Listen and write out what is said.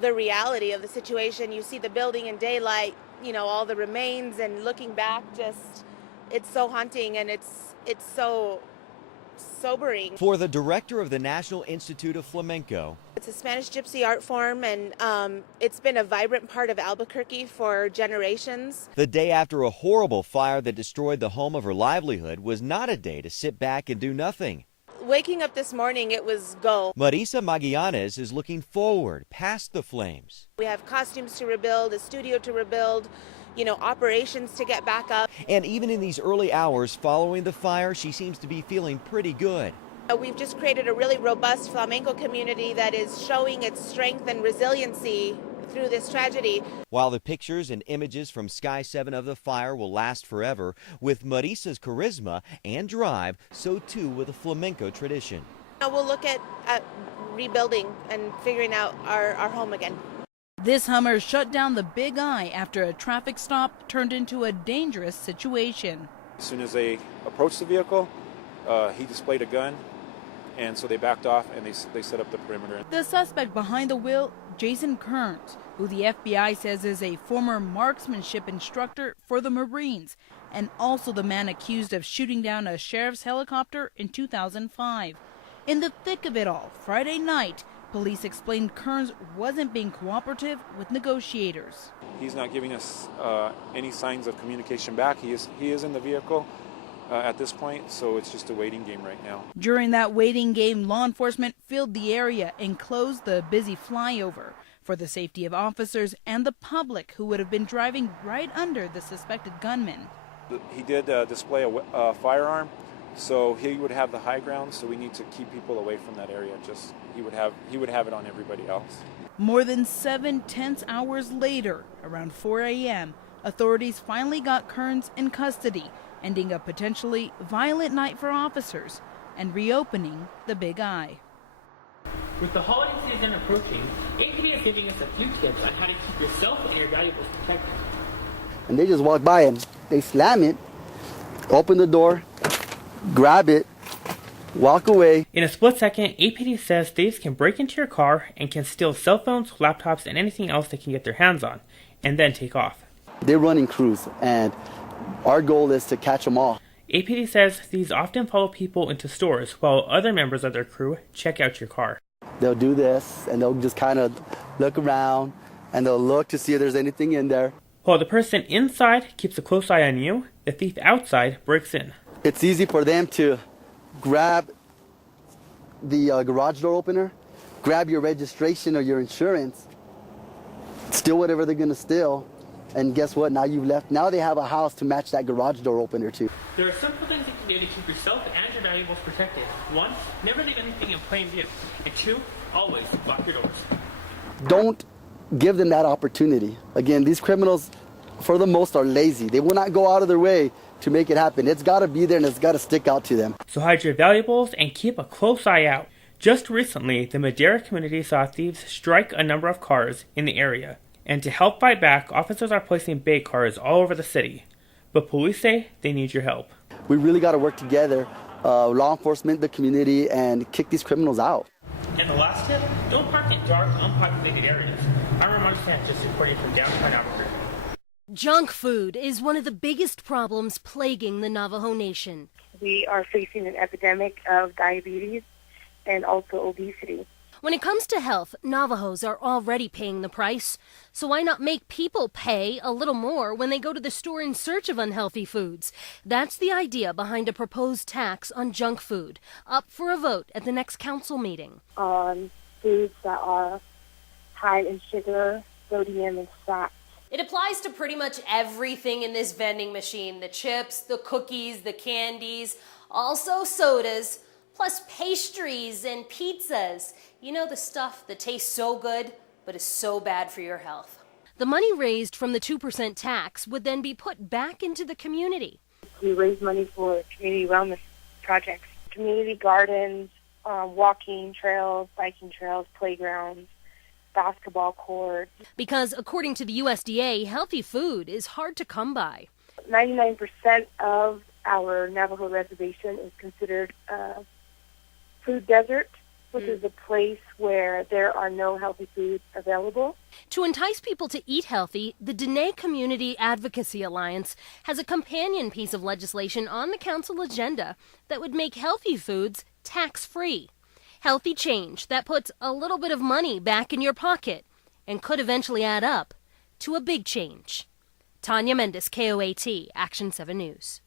the reality of the situation. You see the building in daylight, all the remains, and looking back, just it's so haunting, and it's so sobering. For the director of the National Institute of Flamenco, it's a Spanish gypsy art form, and it's been a vibrant part of Albuquerque for generations. The day after a horrible fire that destroyed the home of her livelihood was not a day to sit back and do nothing. Waking up this morning, it was go. Marisa Magallanes is looking forward past the flames. We have costumes to rebuild, a studio to rebuild, operations to get back up. And even in these early hours following the fire, she seems to be feeling pretty good. We've just created a really robust flamenco community that is showing its strength and resiliency through this tragedy. While the pictures and images from Sky 7 of the fire will last forever, with Marisa's charisma and drive, so too will the flamenco tradition. We'll look at rebuilding and figuring out our home again. This Hummer shut down the Big Eye after a traffic stop turned into a dangerous situation. As soon as they approached the vehicle, he displayed a gun, and so they backed off and they set up the perimeter. The suspect behind the wheel, Jason Kearns, who the FBI says is a former marksmanship instructor for the Marines, and also the man accused of shooting down a sheriff's helicopter in 2005. In the thick of it all, Friday night, police explained Kearns wasn't being cooperative with negotiators. He's not giving us any signs of communication back. He is in the vehicle at this point, so it's just a waiting game right now. During that waiting game, law enforcement filled the area and closed the busy flyover for the safety of officers and the public who would have been driving right under the suspected gunman. He did display a firearm, so he would have the high ground, so we need to keep people away from that area. Just he would have it on everybody else. More than 7 tense hours later, around 4 a.m., authorities finally got Kearns in custody, ending a potentially violent night for officers and reopening the Big Eye. With the holiday season approaching, APD is giving us a few tips on how to keep yourself and your valuables protected. And they just walk by and they slam it, open the door, grab it, walk away. In a split second, APD says thieves can break into your car and can steal cell phones, laptops, and anything else they can get their hands on, and then take off. They're running crews, and our goal is to catch them all. APD says thieves often follow people into stores while other members of their crew check out your car. They'll do this, and they'll just kind of look around, and they'll look to see if there's anything in there. While the person inside keeps a close eye on you, the thief outside breaks in. It's easy for them to grab the garage door opener, grab your registration or your insurance, steal whatever they're going to steal, and guess what? Now you've left. Now they have a house to match that garage door opener to. There are simple things you can do to keep yourself and your valuables protected. 1, never leave anything in plain view. And 2, always lock your doors. Don't give them that opportunity. Again, these criminals, for the most, are lazy. They will not go out of their way to make it happen. It's got to be there and it's got to stick out to them. So hide your valuables and keep a close eye out. Just recently, the Madera community saw thieves strike a number of cars in the area. And to help fight back, officers are placing bait cars all over the city. But police say they need your help. We really got to work together, law enforcement, the community, and kick these criminals out. And the last tip, don't park in dark, unpopulated areas. I'm Ramon Sanchez reporting from downtown Albuquerque. Junk food is one of the biggest problems plaguing the Navajo Nation. We are facing an epidemic of diabetes and also obesity. When it comes to health, Navajos are already paying the price. So why not make people pay a little more when they go to the store in search of unhealthy foods? That's the idea behind a proposed tax on junk food, up for a vote at the next council meeting. On foods that are high in sugar, sodium, and fat. It applies to pretty much everything in this vending machine. The chips, the cookies, the candies, also sodas, plus pastries and pizzas. You know, the stuff that tastes so good, but is so bad for your health. The money raised from the 2% tax would then be put back into the community. We raise money for community wellness projects, community gardens, walking trails, biking trails, playgrounds, basketball courts. Because according to the USDA, healthy food is hard to come by. 99% of our Navajo reservation is considered a food desert, which is a place where there are no healthy foods available. To entice people to eat healthy, the Dene Community Advocacy Alliance has a companion piece of legislation on the council agenda that would make healthy foods tax-free. Healthy change that puts a little bit of money back in your pocket and could eventually add up to a big change. Tanya Mendes, KOAT, Action 7 News.